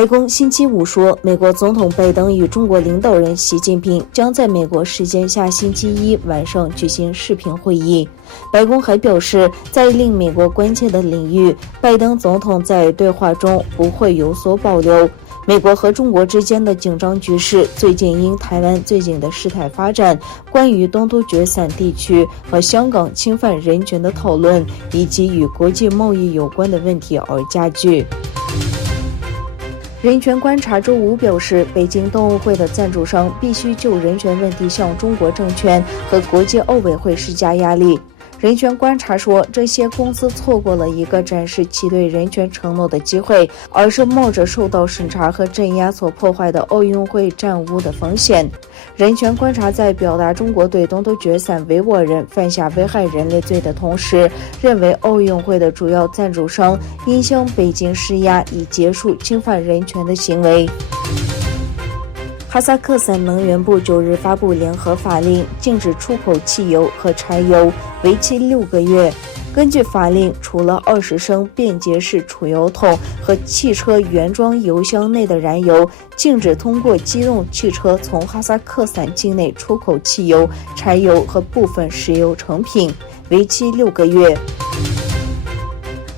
白宫星期五说，美国总统拜登与中国领导人习近平将在美国时间下星期一晚上举行视频会议。白宫还表示，在令美国关切的领域，拜登总统在对话中不会有所保留。美国和中国之间的紧张局势最近因台湾最近的事态发展，关于东突厥散地区和香港侵犯人权的讨论，以及与国际贸易有关的问题而加剧。人权观察周五表示，北京冬奥会的赞助商必须就人权问题向中国政权和国际奥委会施加压力。人权观察说，这些公司错过了一个展示其对人权承诺的机会，而是冒着受到审查和镇压所破坏的奥运会战屋的风险。人权观察在表达中国对东突厥散维吾尔人犯下危害人类罪的同时，认为奥运会的主要赞助商应向北京施压，以结束侵犯人权的行为。哈萨克斯坦能源部9日发布联合法令，禁止出口汽油和柴油，为期6个月。根据法令，除了20升便捷式储油桶和汽车原装油箱内的燃油，禁止通过机动汽车从哈萨克斯坦境内出口汽油、柴油和部分石油成品，为期6个月。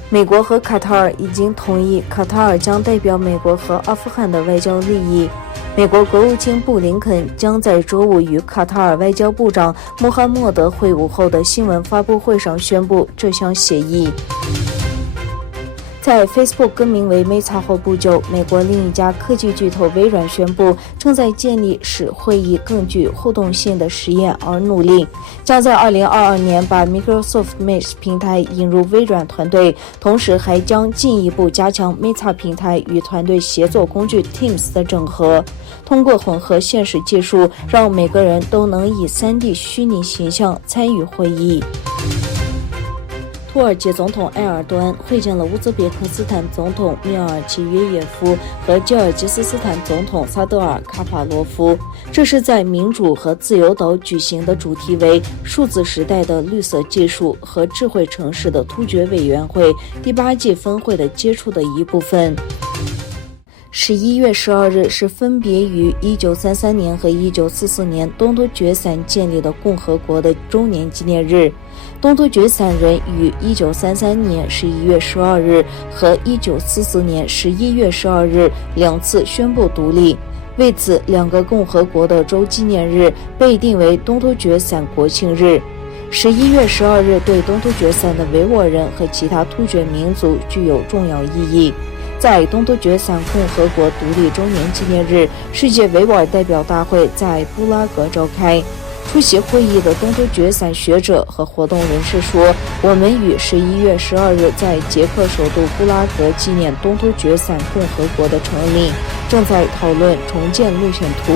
美国和卡塔尔已经同意，卡塔尔将代表美国和阿富汗的外交利益。美国国务卿布林肯将在周五与卡塔尔外交部长穆罕默德会晤后的新闻发布会上宣布这项协议。在 Facebook 更名为 Meta 后不久，美国另一家科技巨头微软宣布，正在建立使会议更具互动性的实验而努力，将在2022年把 Microsoft Meet 平台引入微软团队，同时还将进一步加强 Meta 平台与团队协作工具 Teams 的整合，通过混合现实技术，让每个人都能以 3D 虚拟形象参与会议。土耳其总统埃尔多安会见了乌兹别克斯坦总统米尔齐约耶夫和吉尔吉斯斯坦总统萨德尔卡帕罗夫，这是在民主和自由岛举行的主题为数字时代的绿色技术和智慧城市的突厥委员会第8届峰会的接触的一部分。11月12日是分别于1933年和1944年东突厥散建立的共和国的周年纪念日。东突厥散人于1933年11月12日和1944年11月12日2次宣布独立，为此2个共和国的周纪念日被定为东突厥散国庆日。11月12日对东突厥散的维吾尔人和其他突厥民族具有重要意义。在东突厥散共和国独立周年纪念日，世界维吾尔代表大会在布拉格召开。出席会议的东突厥散学者和活动人士说，我们于11月12日在捷克首都布拉格纪念东突厥散共和国的成立，正在讨论重建路线图。